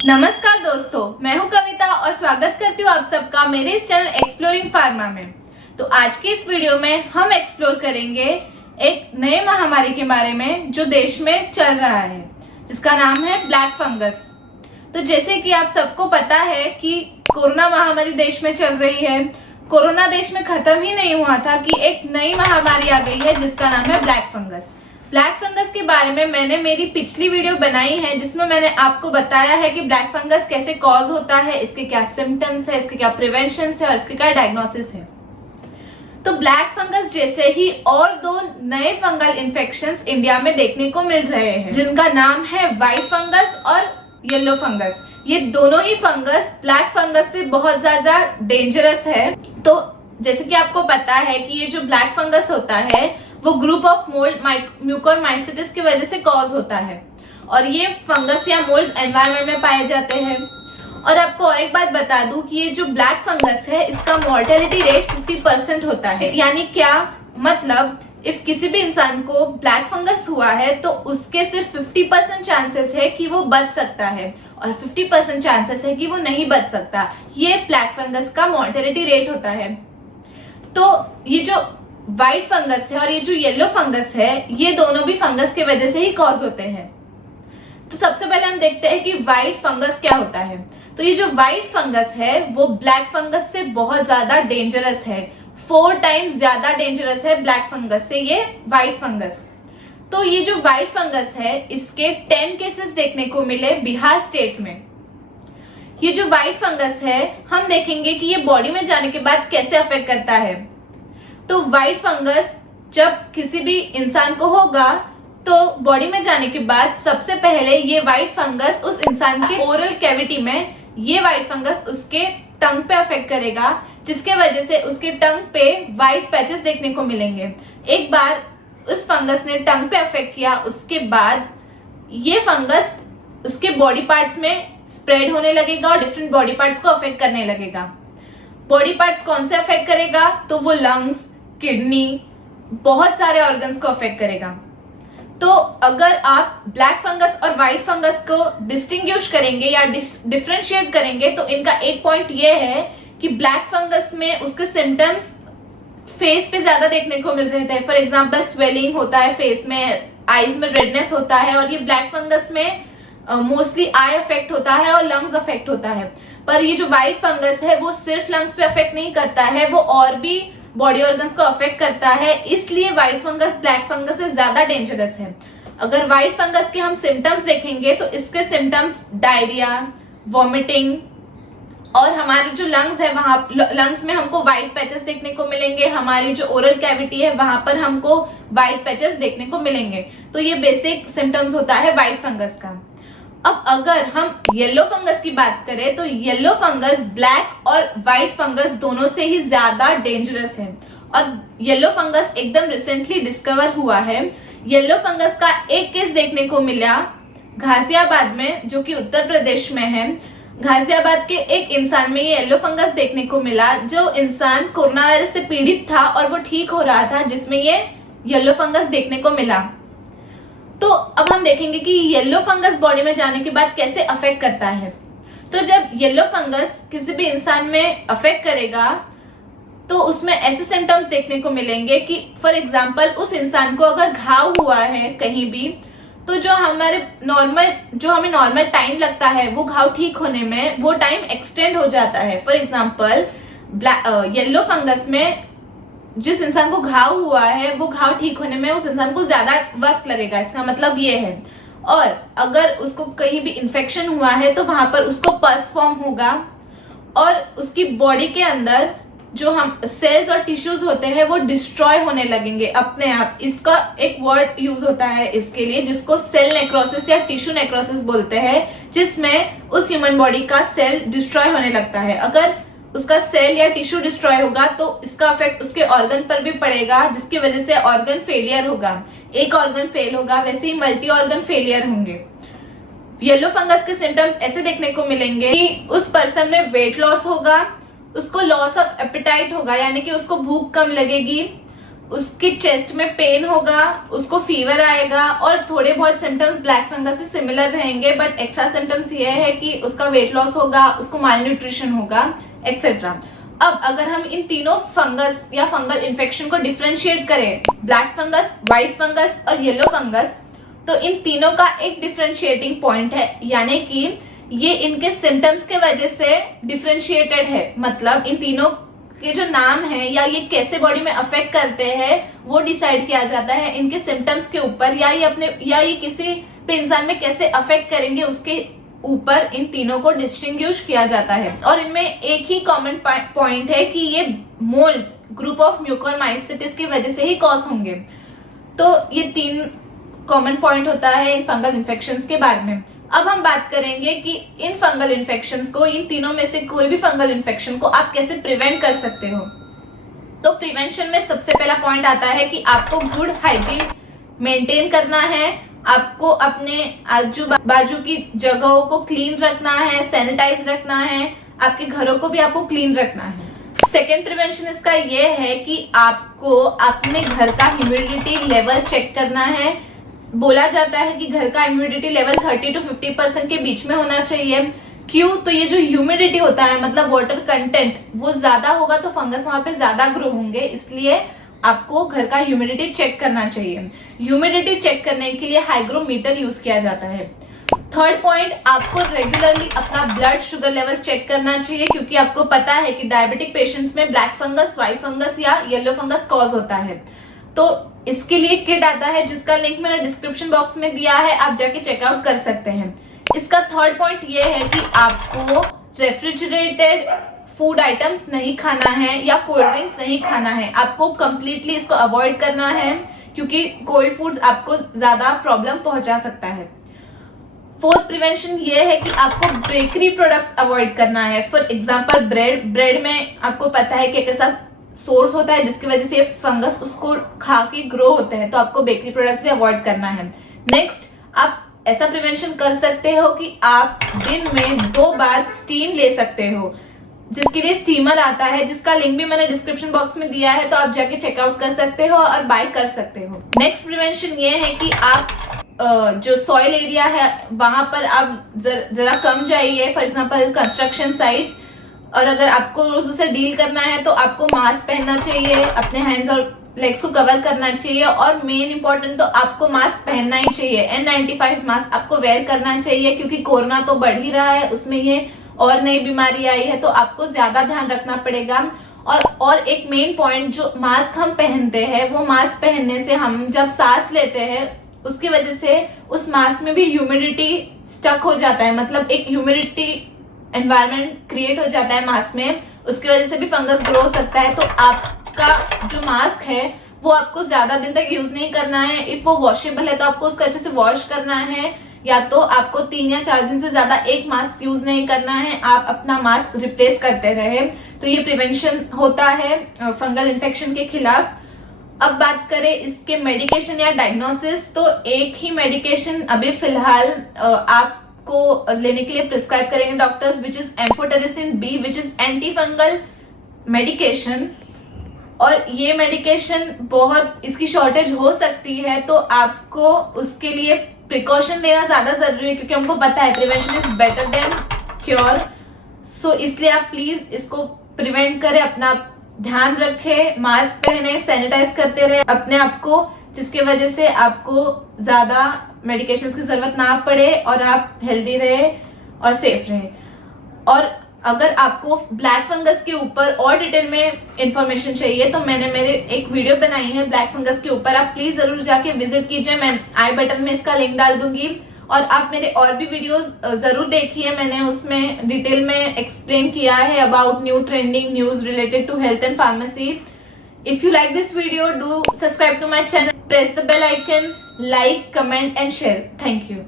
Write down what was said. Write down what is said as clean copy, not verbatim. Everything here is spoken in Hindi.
नमस्कार दोस्तों, मैं हूं कविता और स्वागत करती हूं आप सबका मेरे इस चैनल एक्सप्लोरिंग फार्मा में। तो आज की इस वीडियो में हम एक्सप्लोर करेंगे एक नए महामारी के बारे में जो देश में चल रहा है, जिसका नाम है ब्लैक फंगस। तो जैसे कि आप सबको पता है कि कोरोना महामारी देश में चल रही है। कोरोना देश में खत्म ही नहीं हुआ था कि एक नई महामारी आ गई है जिसका नाम है ब्लैक फंगस। ब्लैक फंगस के बारे में मैंने मेरी पिछली वीडियो बनाई है जिसमें मैंने आपको बताया है कि ब्लैक फंगस कैसे कॉज होता है, इसके क्या सिम्टम्स है, इसके क्या प्रिवेंशन है और इसके क्या डायग्नोसिस है। तो ब्लैक फंगस जैसे ही और दो नए फंगल इन्फेक्शंस इंडिया में देखने को मिल रहे हैं जिनका नाम है व्हाइट फंगस और येलो फंगस। ये दोनों ही फंगस ब्लैक फंगस से बहुत ज्यादा डेंजरस है। तो जैसे कि आपको पता है कि ये जो ब्लैक फंगस होता है वो ग्रुप ऑफ मोल्ड म्यूकोरमाइकोसिस की वजह से कॉज होता है और ये फंगस या मोल्ड एनवायरनमेंट में पाए जाते हैं। और आपको और एक बात बता दूं कि ये जो ब्लैक फंगस है इसका मॉर्टेलिटी रेट 50% होता है। यानी क्या मतलब, इफ किसी भी इंसान को ब्लैक फंगस हुआ है तो उसके सिर्फ 50% चांसेस है कि वो बच सकता है और 50% चांसेस है कि वो नहीं बच सकता। ये ब्लैक फंगस का मॉर्टेलिटी रेट होता है। तो ये जो व्हाइट फंगस है और ये जो येलो फंगस है ये दोनों भी फंगस की वजह से ही कॉज होते हैं। तो सबसे पहले हम देखते हैं कि व्हाइट फंगस क्या होता है। तो ये जो व्हाइट फंगस है वो ब्लैक फंगस से बहुत ज्यादा डेंजरस है, 4 टाइम्स ज्यादा डेंजरस है ब्लैक फंगस से ये व्हाइट फंगस। तो ये जो व्हाइट फंगस है इसके 10 केसेस देखने को मिले बिहार स्टेट में। ये जो व्हाइट फंगस है हम देखेंगे कि ये बॉडी में जाने के बाद कैसे अफेक्ट करता है। तो व्हाइट फंगस जब किसी भी इंसान को होगा तो बॉडी में जाने के बाद सबसे पहले ये व्हाइट फंगस उस इंसान के ओरल कैविटी में ये व्हाइट फंगस उसके टंग पे अफेक्ट करेगा, जिसके वजह से उसके टंग पे व्हाइट पैचेस देखने को मिलेंगे। एक बार उस फंगस ने टंग पे अफेक्ट किया उसके बाद ये फंगस उसके बॉडी पार्ट्स में स्प्रेड होने लगेगा और डिफरेंट बॉडी पार्ट्स को अफेक्ट करने लगेगा। बॉडी पार्ट्स कौन से अफेक्ट करेगा? तो वो लंग्स, किडनी, बहुत सारे ऑर्गन्स को अफेक्ट करेगा। तो अगर आप ब्लैक फंगस और व्हाइट फंगस को डिस्टिंग्विश करेंगे या डिफरेंशिएट करेंगे तो इनका एक पॉइंट ये है कि ब्लैक फंगस में उसके सिम्टम्स फेस पे ज्यादा देखने को मिल रहे थे। फॉर एग्जांपल स्वेलिंग होता है फेस में, आईज में रेडनेस होता है, और ये ब्लैक फंगस में मोस्टली आई अफेक्ट होता है और लंग्स अफेक्ट होता है। पर ये जो व्हाइट फंगस है वो सिर्फ लंग्स पे अफेक्ट नहीं करता है, वो और भी बॉडी ऑर्गन्स को अफेक्ट करता है। इसलिए व्हाइट फंगस ब्लैक फंगस से ज्यादा डेंजरस है। अगर व्हाइट फंगस के हम सिम्टम्स देखेंगे तो इसके सिम्टम्स डायरिया, वॉमिटिंग, और हमारी जो लंग्स है वहां लंग्स में हमको व्हाइट पैचेस देखने को मिलेंगे। हमारी जो ओरल कैविटी है वहां पर हमको व्हाइट पैचेस देखने को मिलेंगे। तो ये बेसिक सिम्टम्स होता है व्हाइट फंगस का। अब अगर हम येलो फंगस की बात करें तो येलो फंगस ब्लैक और व्हाइट फंगस दोनों से ही ज्यादा डेंजरस है और येलो फंगस एकदम रिसेंटली डिस्कवर हुआ है। येलो फंगस का एक केस देखने को मिला गाजियाबाद में, जो कि उत्तर प्रदेश में है। गाजियाबाद के एक इंसान में ये येलो फंगस देखने को मिला, जो इंसान कोरोना वायरस से पीड़ित था और वो ठीक हो रहा था, जिसमें ये येलो फंगस देखने को मिला। तो अब हम देखेंगे कि येलो फंगस बॉडी में जाने के बाद कैसे अफेक्ट करता है। तो जब येलो फंगस किसी भी इंसान में अफेक्ट करेगा तो उसमें ऐसे सिम्टम्स देखने को मिलेंगे कि फॉर एग्जांपल उस इंसान को अगर घाव हुआ है कहीं भी तो जो हमें नॉर्मल टाइम लगता है वो घाव ठीक होने में, वो टाइम एक्सटेंड हो जाता है। फॉर एग्जांपल येलो फंगस में जिस इंसान को घाव हुआ है वो घाव ठीक होने में उस इंसान को ज्यादा वक्त लगेगा, इसका मतलब ये है। और अगर उसको कहीं भी इन्फेक्शन हुआ है तो वहां पर उसको पस फॉर्म होगा और उसकी बॉडी के अंदर जो हम सेल्स और टिश्यूज होते हैं वो डिस्ट्रॉय होने लगेंगे अपने आप। इसका एक वर्ड यूज होता है इसके लिए जिसको सेल नेक्रोसिस या टिश्यू नेक्रोसिस बोलते हैं, जिसमें उस ह्यूमन बॉडी का सेल डिस्ट्रॉय होने लगता है। अगर उसका सेल या टिश्यू डिस्ट्रॉय होगा तो इसका इफेक्ट उसके ऑर्गन पर भी पड़ेगा, जिसकी वजह से ऑर्गन फेलियर होगा। एक ऑर्गन फेल होगा, वैसे ही मल्टी ऑर्गन फेलियर होंगे। येलो फंगस के सिम्टम्स ऐसे देखने को मिलेंगे कि उस पर्सन में वेट लॉस होगा, उसको लॉस ऑफ एपेटाइट होगा, यानी कि उसको भूख कम लगेगी, उसके चेस्ट में पेन होगा, उसको फीवर आएगा और थोड़े बहुत सिम्टम्स ब्लैक फंगस से सिमिलर रहेंगे, बट एक्स्ट्रा सिम्टम्स ये है कि उसका वेट लॉस होगा, उसको माल न्यूट्रिशन होगा, एक्सेट्रा। अब अगर हम इन तीनों फंगस या फंगल इन्फेक्शन को डिफरेंशिएट करें, ब्लैक फंगस, व्हाइट फंगस और येलो फंगस, तो इन तीनों का एक डिफरेंशिएटिंग पॉइंट है, यानी कि ये इनके सिम्टम्स के वजह से डिफरेंशिएटेड है। मतलब इन तीनों के जो नाम है या ये कैसे बॉडी में अफेक्ट करते हैं वो डिसाइड किया जाता है इनके सिम्टम्स के ऊपर, या ये किसी पे इंसान में कैसे अफेक्ट करेंगे उसके ऊपर इन तीनों को डिस्टिंग्विश किया जाता है। और इनमें एक ही कॉमन पॉइंट है कि ये मोल्ड ग्रुप ऑफ म्यूकोरमाइसिटिस की वजह से ही कॉज होंगे। तो ये 3 कॉमन पॉइंट होता है इन फंगल इन्फेक्शंस के बारे में। अब हम बात करेंगे कि इन फंगल इन्फेक्शंस को, इन तीनों में से कोई भी फंगल इन्फेक्शन को आप कैसे प्रिवेंट कर सकते हो। तो प्रिवेंशन में सबसे पहला पॉइंट आता है कि आपको गुड हाइजीन मेंटेन करना है, आपको अपने आजू बाजू की जगहों को क्लीन रखना है, सैनिटाइज रखना है, आपके घरों को भी आपको क्लीन रखना है। सेकेंड प्रिवेंशन इसका ये है कि आपको अपने घर का ह्यूमिडिटी लेवल चेक करना है। बोला जाता है कि घर का ह्यूमिडिटी लेवल 30 to 50% के बीच में होना चाहिए। क्यों? तो ये जो ह्यूमिडिटी होता है, मतलब वाटर कंटेंट, वो ज्यादा होगा तो फंगस वहां पे ज्यादा ग्रो होंगे, इसलिए आपको घर का ह्यूमिडिटी चेक करना चाहिए। ह्यूमिडिटी चेक करने के लिए हाइग्रोमीटर यूज किया जाता है। थर्ड पॉइंट, आपको रेगुलरली अपना ब्लड शुगर लेवल चेक करना चाहिए, क्योंकि आपको पता है कि डायबिटिक पेशेंट्स में ब्लैक फंगस, व्हाइट फंगस या येलो फंगस कॉज होता है। तो इसके लिए किट आता है जिसका लिंक मैंने डिस्क्रिप्शन बॉक्स में दिया है, आप जाके चेकआउट कर सकते हैं। इसका थर्ड पॉइंट ये है कि आपको रेफ्रिजरेटेड फूड आइटम्स नहीं खाना है या कोल्ड ड्रिंक्स नहीं खाना है, आपको कंप्लीटली इसको अवॉइड करना है, क्योंकि कोल्ड फूड्स आपको ज्यादा प्रॉब्लम पहुंचा सकता है। फोर्थ प्रिवेंशन ये है कि आपको बेकरी प्रोडक्ट्स अवॉइड करना है। फॉर एग्जाम्पल ब्रेड में आपको पता है कि कैसा सोर्स होता है जिसकी वजह से फंगस उसको खा के ग्रो होते हैं, तो आपको बेकरी प्रोडक्ट्स भी अवॉइड करना है। नेक्स्ट, आप ऐसा प्रिवेंशन कर सकते हो कि आप दिन में 2 बार स्टीम ले सकते हो, जिसके लिए स्टीमर आता है, जिसका लिंक भी मैंने डिस्क्रिप्शन बॉक्स में दिया है, तो आप जाके चेकआउट कर सकते हो और बाय कर सकते हो। नेक्स्ट प्रिवेंशन ये है कि आप जो सॉइल एरिया है वहां पर आप जरा कम जाइए, फॉर एग्जाम्पल कंस्ट्रक्शन साइट्स, और अगर आपको रोज उसे डील करना है तो आपको मास्क पहनना चाहिए, अपने हैंड्स और लेग्स को कवर करना चाहिए, और मेन इंपॉर्टेंट तो आपको मास्क पहनना ही चाहिए। N95 मास्क आपको वेयर करना चाहिए, क्योंकि कोरोना तो बढ़ ही रहा है, उसमें ये और नई बीमारी आई है, तो आपको ज्यादा ध्यान रखना पड़ेगा। और एक मेन पॉइंट, जो मास्क हम पहनते हैं, वो मास्क पहनने से हम जब सांस लेते हैं उसकी वजह से उस मास्क में भी ह्यूमिडिटी स्टक हो जाता है, मतलब एक ह्यूमिडिटी एनवायरनमेंट क्रिएट हो जाता है मास्क में, उसकी वजह से भी फंगस ग्रो हो सकता है। तो आपका जो मास्क है वो आपको ज्यादा दिन तक यूज नहीं करना है। इफ वो वॉशेबल है तो आपको उसको अच्छे से वॉश करना है, या तो आपको 3 या 4 दिन से ज्यादा एक मास्क यूज नहीं करना है, आप अपना मास्क रिप्लेस करते रहे। तो ये प्रिवेंशन होता है फंगल इन्फेक्शन के खिलाफ। अब बात करें इसके मेडिकेशन या डायग्नोसिस, तो एक ही मेडिकेशन अभी फिलहाल आपको लेने के लिए प्रिस्क्राइब करेंगे doctors, which is amphotericin B, which is anti fungal medication. और ये मेडिकेशन बहुत, इसकी शॉर्टेज हो सकती है, तो आपको उसके लिए प्रिकॉशन लेना ज्यादा जरूरी है, क्योंकि हमको पता है prevention is better than cure. So इसलिए आप प्लीज इसको प्रिवेंट करें, अपना ध्यान रखें, मास्क पहने, सैनिटाइज करते रहे अपने आप को, जिसकी वजह से आपको ज्यादा मेडिकेशंस की जरूरत ना पड़े और आप हेल्दी रहे और सेफ रहे। और अगर आपको ब्लैक फंगस के ऊपर और डिटेल में इंफॉर्मेशन चाहिए तो मैंने मेरे एक वीडियो बनाई है ब्लैक फंगस के ऊपर, आप प्लीज जरूर जाके विजिट कीजिए, मैं आई बटन में इसका लिंक डाल दूंगी। और आप मेरे और भी वीडियोस जरूर देखिए, मैंने उसमें डिटेल में एक्सप्लेन किया है about new trending news related to health and pharmacy. If you like this video, do subscribe to my channel, press the bell icon, like, comment and share. Thank you.